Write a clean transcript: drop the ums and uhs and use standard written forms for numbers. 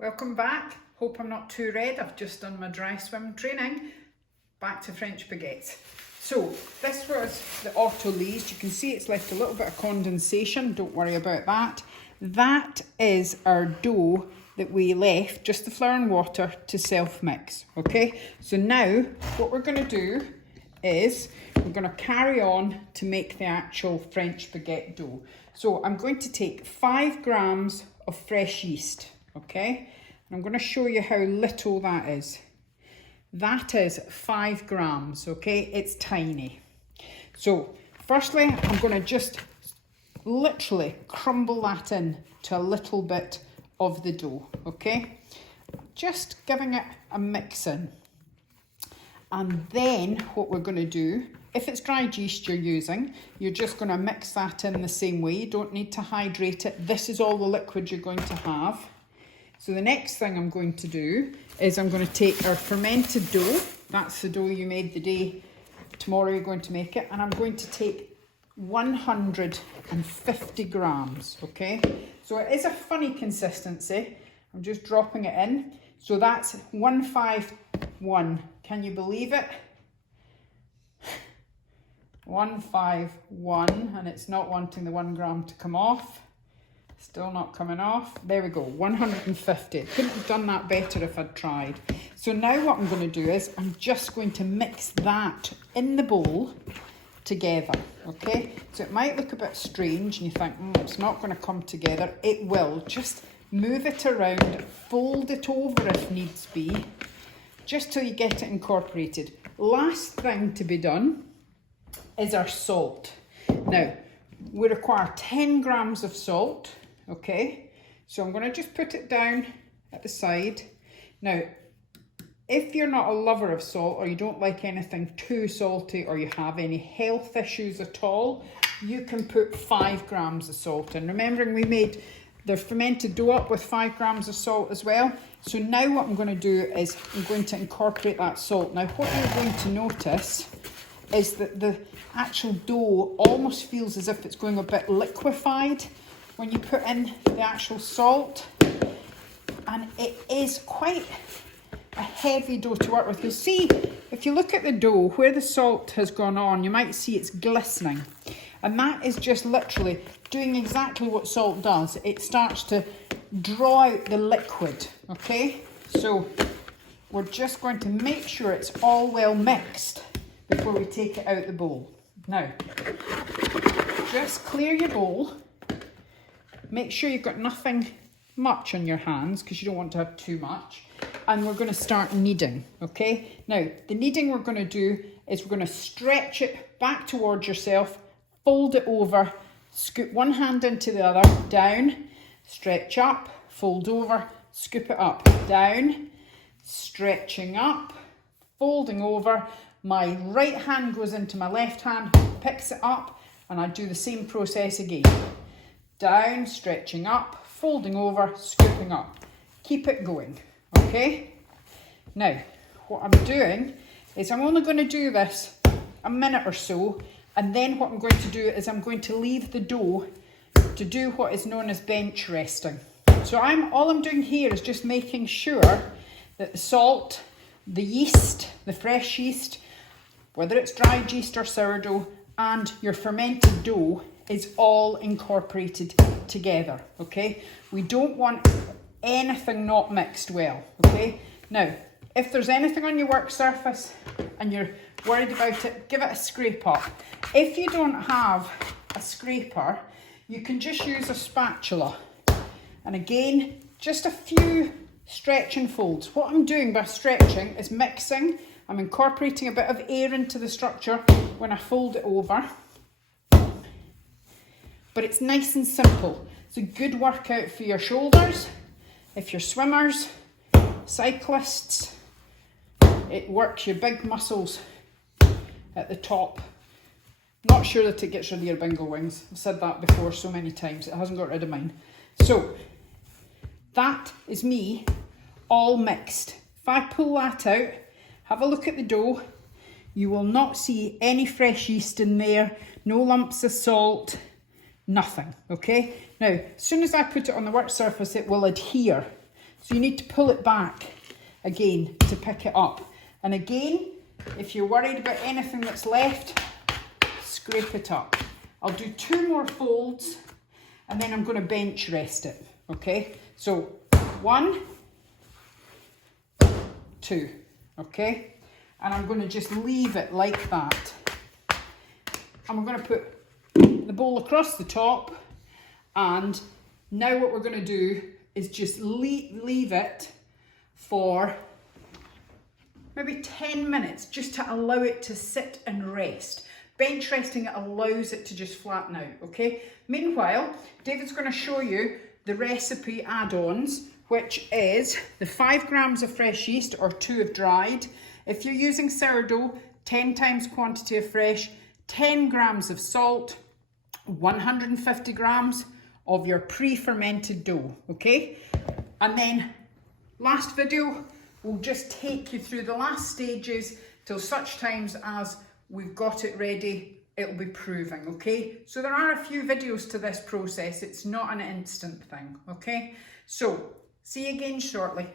Welcome back. Hope I'm not too red. I've just done my dry swim training. Back to French baguettes. So this was the auto-lees. You can see it's left a little bit of condensation. Don't worry about that. That is our dough that we left, just the flour and water, to self-mix. Okay, so now what we're going to do is we're going to carry on to make the actual French baguette dough. So I'm going to take 5 grams of fresh yeast. Okay, and I'm going to show you how little that is. That is 5 grams. Okay, it's tiny. So firstly, I'm going to just literally crumble that in to a little bit of the dough. Okay, just giving it a mix in. And then what we're going to do, if it's dried yeast you're using, you're just going to mix that in the same way. You don't need to hydrate it. This is all the liquid you're going to have. So the next thing I'm going to do is I'm going to take our fermented dough. That's the dough you made the day tomorrow you're going to make it. And I'm going to take 150 grams, okay? So it is a funny consistency. I'm just dropping it in. So that's 151. Can you believe it? 151, and it's not wanting the 1 gram to come off. Still not coming off. There we go, 150. Couldn't have done that better if I'd tried. So now what I'm going to do is I'm just going to mix that in the bowl together, okay? So it might look a bit strange and you think, it's not going to come together. It will. Just move it around, fold it over if needs be, just till you get it incorporated. Last thing to be done is our salt. Now, we require 10 grams of salt, okay? So I'm going to just put it down at the side. Now, if you're not a lover of salt or you don't like anything too salty or you have any health issues at all, you can put 5 grams of salt in. Remembering we made the fermented dough up with 5 grams of salt as well. So now what I'm going to do is I'm going to incorporate that salt. Now what you're going to notice is that the actual dough almost feels as if it's going a bit liquefied when you put in the actual salt. And it is quite a heavy dough to work with. You'll see, if you look at the dough, where the salt has gone on, you might see it's glistening. And that is just literally doing exactly what salt does. It starts to draw out the liquid, okay? So we're just going to make sure it's all well mixed before we take it out the bowl. Now, just clear your bowl. Make sure you've got nothing much on your hands because you don't want to have too much. And we're going to start kneading, okay? Now, the kneading we're going to do is we're going to stretch it back towards yourself, fold it over, scoop one hand into the other, down, stretch up, fold over, scoop it up, down, stretching up, folding over. My right hand goes into my left hand, picks it up, and I do the same process again. Down, stretching up, folding over, scooping up. Keep it going, okay? Now, what I'm doing is I'm only going to do this a minute or so, and then what I'm going to do is I'm going to leave the dough to do what is known as bench resting. So all I'm doing here is just making sure that the salt, the yeast, the fresh yeast, whether it's dried yeast or sourdough, and your fermented dough is all incorporated together, okay? We don't want anything not mixed well, okay? Now, if there's anything on your work surface and you're worried about it, give it a scrape up. If you don't have a scraper, you can just use a spatula. And again, just a few stretch and folds. What I'm doing by stretching is mixing. I'm incorporating a bit of air into the structure when I fold it over. But it's nice and simple. It's a good workout for your shoulders. If you're swimmers, cyclists, it works your big muscles at the top. Not sure that it gets rid of your bingo wings. I've said that before so many times. It hasn't got rid of mine. So that is me all mixed. If I pull that out, have a look at the dough, you will not see any fresh yeast in there, no lumps of salt, nothing, okay? Now, as soon as I put it on the work surface, it will adhere. So you need to pull it back again to pick it up. And again, if you're worried about anything that's left, scrape it up. I'll do 2 more folds and then I'm going to bench rest it, okay? So 1, 2, okay? And I'm going to just leave it like that. And we're going to put the bowl across the top, and now what we're going to do is just leave it for maybe 10 minutes just to allow it to sit and rest. Bench resting it allows it to just flatten out, okay? Meanwhile, David's going to show you the recipe add-ons, which is the 5 grams of fresh yeast or 2 of dried. If you're using sourdough, 10 times quantity of fresh, 10 grams of salt, 150 grams of your pre-fermented dough, okay? And then last video will just take you through the last stages till such times as we've got it ready, it'll be proving, okay? So there are a few videos to this process. It's not an instant thing, okay? So see you again shortly.